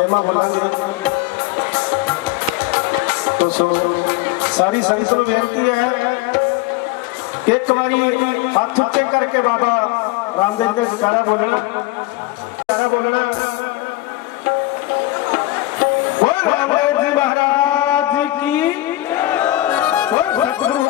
ਪ੍ਰੇਮਾ ਬੋਲਾਂਗੇ। ਤੋ ਸੋ, ਸਾਰੀ ਸੰਗਤ ਨੂੰ ਬੇਨਤੀ ਹੈ ਇੱਕ ਵਾਰੀ ਹੱਥ ਉੱਤੇ ਕਰਕੇ ਬਾਬਾ ਰਾਮਦੇਵ ਦੇ ਸਕਾਰਾ ਬੋਲਣਾ। ਸਕਾਰਾ ਬੋਲਣਾ। ਉਹ ਰਾਮਦੇਵ ਜੀ ਮਹਾਰਾਜ ਕੀ? ਉਹ ਸਤਿਗੁਰੂ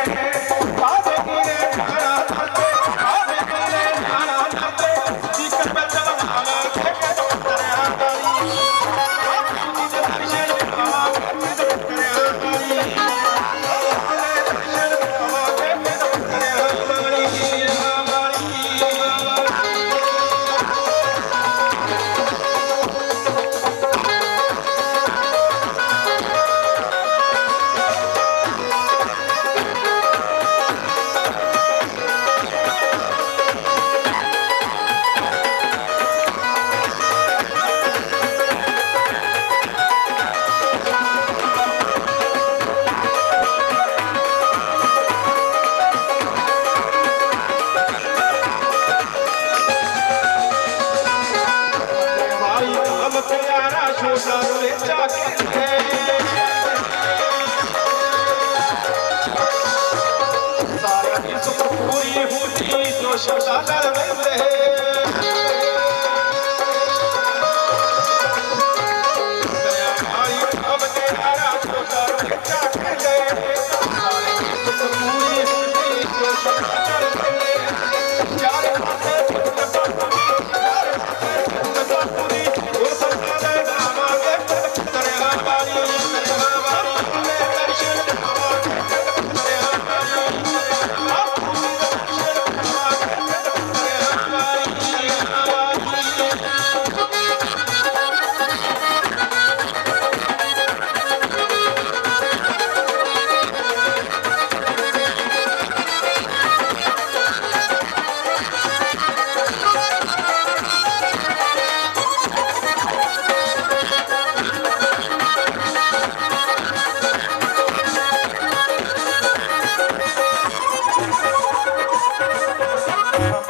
সকালা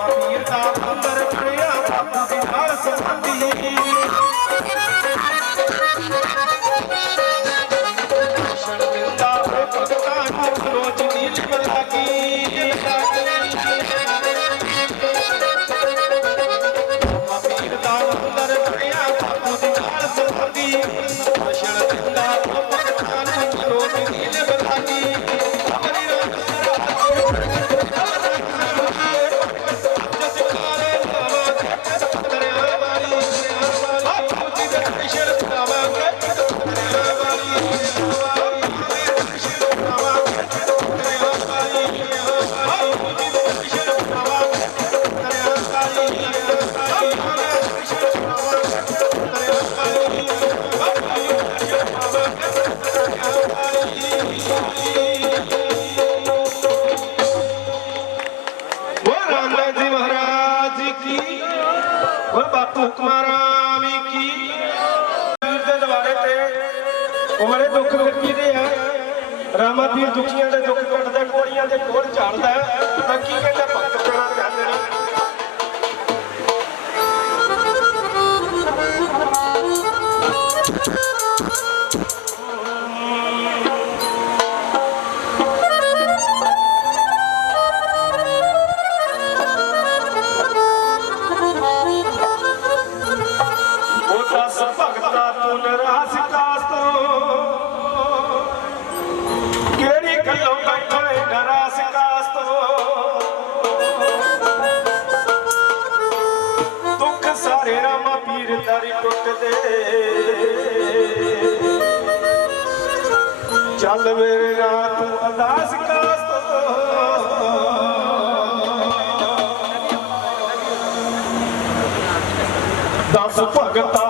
ਫਕੀਰ ਦਾ ਅੰਦਰ ਪ੍ਰਿਆ ਬਾਪੂ ਦੀ ਨਾਲ ਦੇ ਕੋਲ ਝਾੜਦਾ ਹੈ। ਤਾਂ ਕੀ ਕਹਿੰਦਾ ਬਿਰਦਾਰੀ ਟੁੱਟਦੇ ਚੱਲ ਮੇਰੇ ਨਾਲ ਤੂੰ ਅਰਦਾਸ ਕਾਸ ਦਸ ਭਗਤ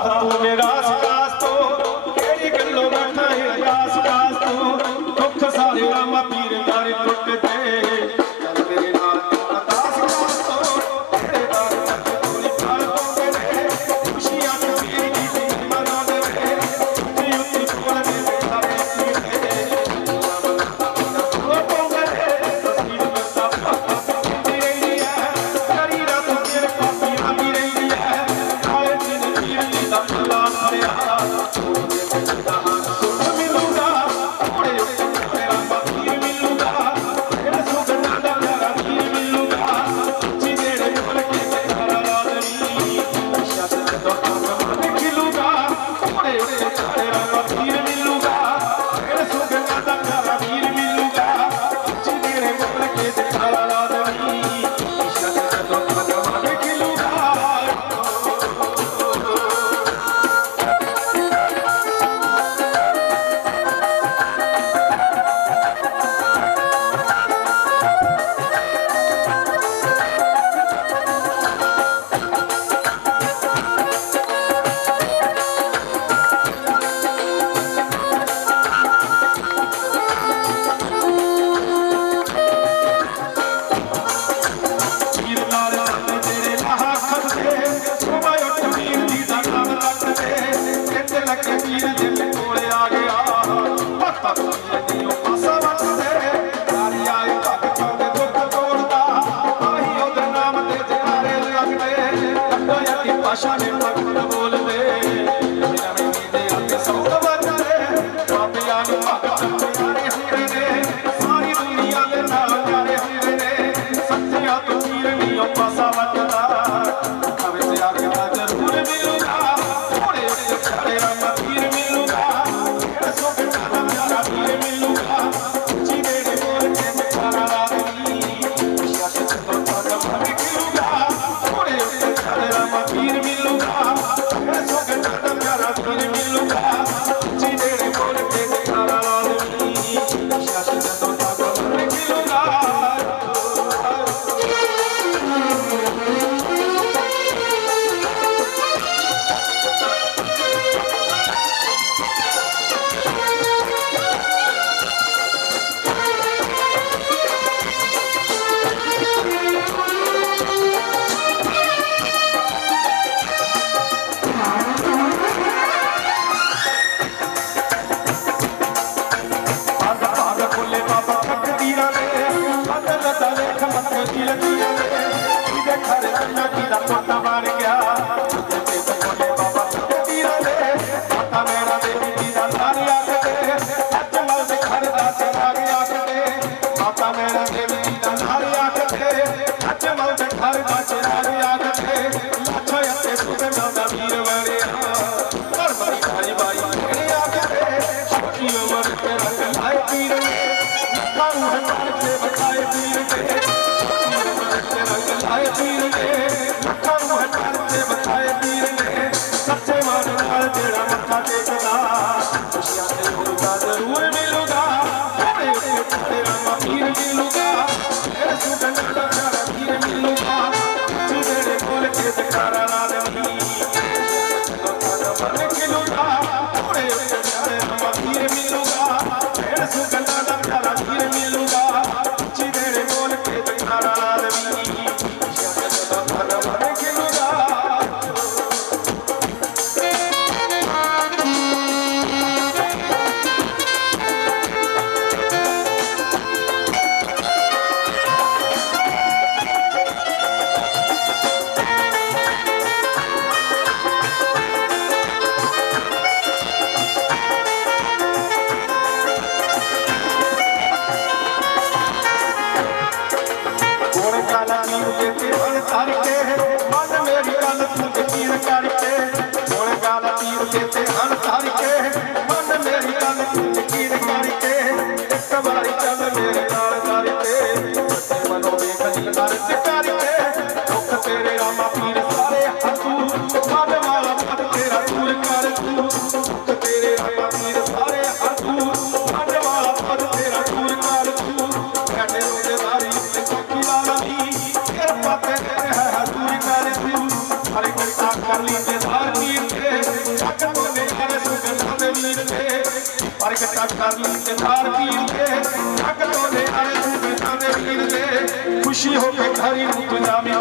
ਤੇ ਖੁਸ਼ੀ ਹੋ ਕੇ ਘਰੀ ਨੂੰ ਪੰਜਾਮੀ